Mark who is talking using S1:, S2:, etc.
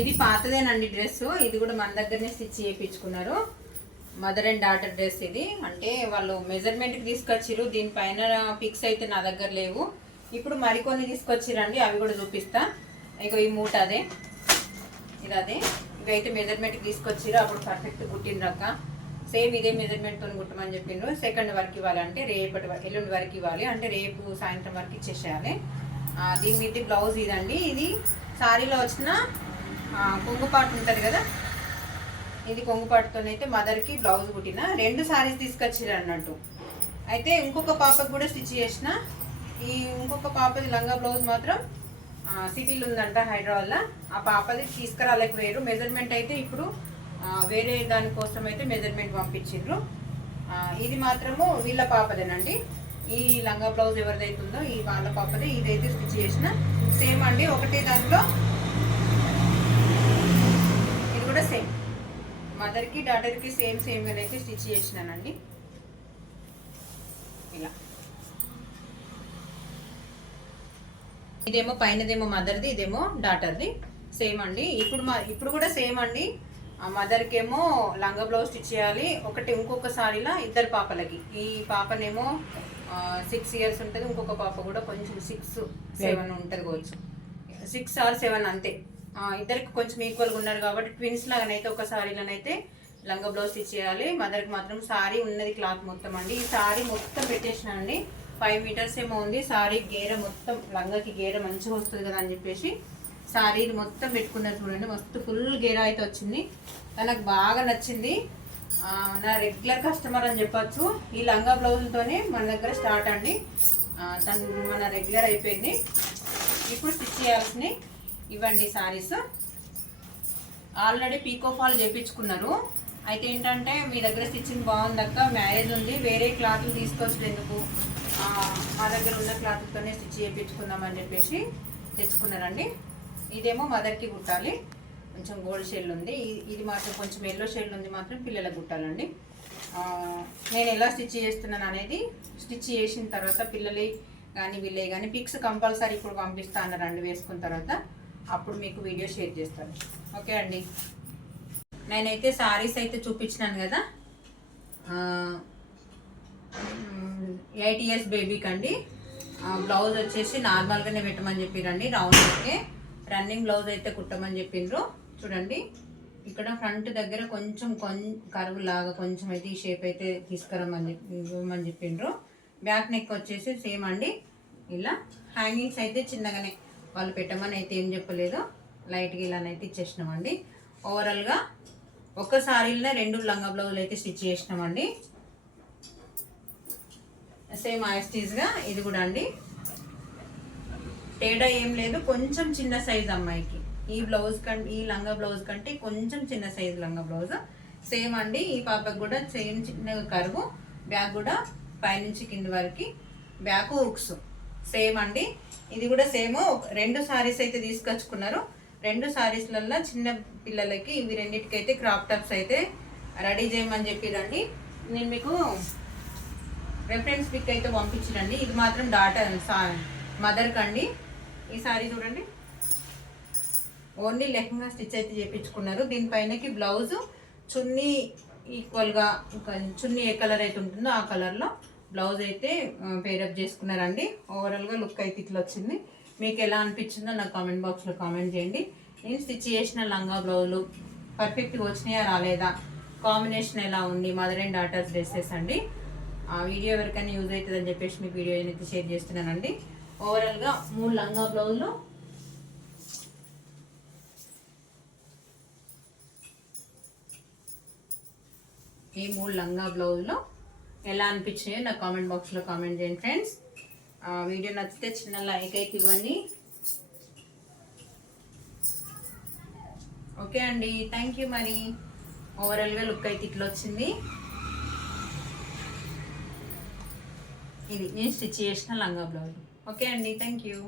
S1: ఇది పాతదేనండి డ్రెస్ ఇది కూడా మన దగ్గరనే స్టిచ్ చేయించుకున్నారు. మదర్ అండ్ డాటర్ డ్రెస్ ఇది. అంటే వాళ్ళు మెజర్మెంట్కి తీసుకొచ్చిర్రు. దీనిపైన ఫిక్స్ అయితే నా దగ్గర లేవు. ఇప్పుడు మరికొన్ని తీసుకొచ్చిరండి. అవి కూడా చూపిస్తా. ఇగో ఈ మూట అదే. ఇది అదే. ఇవైతే మెజర్మెంట్కి తీసుకొచ్చారు అప్పుడు పర్ఫెక్ట్ కుట్టిండ్రక్క. సేమ్ ఇదే మెజర్మెంట్తో కుట్టమని చెప్పిండ్రు. సెకండ్ వరకు ఇవ్వాలంటే రేపటి వరకు ఎల్లుండి వరకు ఇవ్వాలి. అంటే రేపు సాయంత్రం వరకు ఇచ్చేసేయాలి. దీని మీద బ్లౌజ్ ఇదండి. ఇది సారీలో వచ్చిన కొంగుపాటు ఉంటుంది కదా? ఇది కొంగుపాటుతోనైతే మదర్కి బ్లౌజ్ కుట్టిన. రెండు సారీస్ తీసుకొచ్చిర్రు అన్నట్టు. అయితే ఇంకొక పాపకు కూడా స్టిచ్ చేసిన. ఈ ఇంకొక పాపది లంగా బ్లౌజ్ మాత్రం సిటీలు సిటీలో ఉందంట హైదరాబాద్లో. ఆ పాపది తీసుకురాలేక వేరు మెజర్మెంట్ అయితే ఇప్పుడు వేరే దానికోసం అయితే మెజర్మెంట్ పంపించిండ్రు ఇది మాత్రము వీళ్ళ పాపదేనండి. ఈ లంగా బ్లౌజ్ ఎవరిదైతే ఉందో ఈ వాళ్ళ పాపదే ఇదైతే స్టిచ్ చేసిన. సేమ్ అండి ఒకటే దాంట్లో ఇది కూడా సేమ్ మదర్కి డాటర్కి సేమ్ సేమ్ అయితే స్టిచ్ చేసినానండి. ఇలా. ఇదేమో పైనదేమో మదర్ది ఇదేమో డాటర్ది. సేమ్ అండి. ఇప్పుడు మా ఇప్పుడు కూడా సేమ్ అండి. ఆ మదర్కి ఏమో లంగా బ్లౌజ్ స్టిచ్ చేయాలి. ఒకటి ఇంకొక సారీలా ఇద్దరు పాపలకి. ఈ పాపనేమో సిక్స్ ఇయర్స్ ఉంటుంది. ఇంకొక పాప కూడా కొంచెం సిక్స్ సెవెన్ ఉంటుంది కావచ్చు. సిక్స్ ఆర్ సెవెన్ అంతే. ఇద్దరికి కొంచెం ఈక్వల్గా ఉన్నారు కాబట్టి ట్విన్స్ లాగానైతే ఒక సారీలోనైతే లంగా బ్లౌజ్ స్టిచ్ చేయాలి. మదర్కి మాత్రం సారీ ఉన్నది క్లాత్ మొత్తం అండి. ఈ సారీ మొత్తం పెట్టేసిన అండి ఫైవ్ మీటర్స్ ఏమో ఉంది. సారీ గేర మొత్తం లంగాకి గేర మంచిగా వస్తుంది కదా అని చెప్పేసి సారీ మొత్తం పెట్టుకున్నారు చూడండి. మస్తు ఫుల్ గేర అయితే వచ్చింది. తనకు బాగా నచ్చింది. నా రెగ్యులర్ కస్టమర్ అని చెప్పచ్చు. ఈ లంగా బ్లౌజులతోనే మన దగ్గర స్టార్ట్ అండి. తను మన రెగ్యులర్ అయిపోయింది. ఇప్పుడు స్టిచ్ చేయాల్సినవి ఇవ్వండి సారీస్. ఆల్రెడీ పీకో ఫాల్ చేయించుకున్నారు అయితే ఏంటంటే మీ దగ్గర స్టిచ్చింగ్ బాగుందక్క మ్యారేజ్ ఉంది వేరే క్లాత్లు తీసుకొచ్చి ఎందుకు? మా దగ్గర ఉన్న క్లాత్తోనే స్టిచ్ చేయించుకుందామని చెప్పేసి తెచ్చుకున్నారండి. ఇదేమో మదర్కి కుట్టాలి. కొంచెం గోల్డ్ షేడ్ ఉంది. ఇది మాత్రం కొంచెం ఎల్లో షేడ్ ఉంది మాత్రం పిల్లలకు కుట్టాలండి. నేను ఎలా స్టిచ్ చేస్తున్నాను అనేది స్టిచ్ చేసిన తర్వాత పిల్లలే కానీ వీళ్ళే కానీ పిక్స్ కంపల్సరీ ఇప్పుడు పంపిస్తా అన్నారండి వేసుకున్న తర్వాత. అప్పుడు మీకు వీడియో షేర్ చేస్తాను. ఓకే అండి? నేనైతే సారీస్ అయితే చూపించినాను కదా? ఎయిట్ ఇయర్స్ బేబీకి అండి బ్లౌజ్ వచ్చేసి నార్మల్గానే పెట్టమని చెప్పిరండి రౌండ్ అయితే. రన్నింగ్ బ్లౌజ్ అయితే కుట్టమని చెప్పిండ్రు చూడండి ఇక్కడ ఫ్రంట్ దగ్గర కొంచెం కొం కరువు లాగా కొంచెం అయితే ఈ షేప్ అయితే తీసుకురమ్మని ఇవ్వమని చెప్పిండ్రు బ్యాక్ నెక్ వచ్చేసి సేమ్ అండి. ఇలా హ్యాంగింగ్స్ అయితే చిన్నగానే. వాళ్ళు పెట్టమని అయితే ఏం చెప్పలేదు. లైట్గా ఇలానైతే ఇచ్చేసినామండి. ఓవరాల్గా ఒక సారీలోనే రెండు లంగా బ్లౌజులు అయితే స్టిచ్ చేసినామండి. సేమ్గా ఇది కూడా అండి. తేడా ఏం లేదు. కొంచెం చిన్న సైజ్ అమ్మాయికి. ఈ బ్లౌజ్ కంటే ఈ లంగా బ్లౌజ్ కంటే కొంచెం చిన్న సైజ్ లంగా బ్లౌజ్. సేమ్ అండి. ఈ పాపకు కూడా సేమ్ చిన్న కరువు. బ్యాగ్ కూడా పైనుంచి కింది వరకు. బ్యాక్ హుక్స్ సేమ్ అండి. ఇది కూడా సేమ్. రెండు సారీస్ అయితే తీసుకొచ్చుకున్నారు. రెండు సారీస్లలో చిన్న పిల్లలకి ఇవి రెండింటికైతే క్రాప్ టాప్స్ అయితే రెడీ చేయమని చెప్పిరండి. నేను మీకు రెఫరెన్స్ పిక్ అయితే పంపించండి ఇది మాత్రం డాటర్ మదర్ కండి ఈ సారీ చూడండి. ఓన్లీ లెహంగా స్టిచ్ అయితే చేయించుకున్నారు దీనిపైనకి బ్లౌజ్ చున్నీ ఈక్వల్గా ఇంకా చున్నీ ఏ కలర్ అయితే ఉంటుందో ఆ కలర్లో బ్లౌజ్ అయితే పేరప్ చేసుకున్నారండి. ఓవరాల్గా లుక్ అయితే ఇట్లా వచ్చింది. మీకు ఎలా అనిపించిందో నాకు కామెంట్ బాక్స్లో కామెంట్ చేయండి. నేను స్టిచ్ చేసిన లంగా బ్లౌజులు పర్ఫెక్ట్గా వచ్చినాయా రాలేదా? కాంబినేషన్ ఎలా ఉంది? మదర్ అండ్ డాటర్స్ డ్రెస్సెస్ అండి. ఆ వీడియో ఎవరికైనా యూజ్ అవుతుందని చెప్పేసి మీకు వీడియో అయితే షేర్ చేస్తున్నానండి. ఓవరాల్గా మూడు లంగా బ్లౌజులు. ఈ మూడు లంగా బ్లౌజ్లో. ఎలా అనిపించినాయో నా కామెంట్ బాక్స్లో కామెంట్ చేయండి ఫ్రెండ్స్ వీడియో నచ్చితే చిన్న లైక్ అయితే ఇవ్వండి. ఓకే అండి థ్యాంక్ యూ మరి. ఓవరాల్గా లుక్ అయితే ఇట్లా వచ్చింది. ఇది నేను స్టిచ్ చేసిన లంగా బ్లౌజ్ ఓకే అండి థ్యాంక్ యూ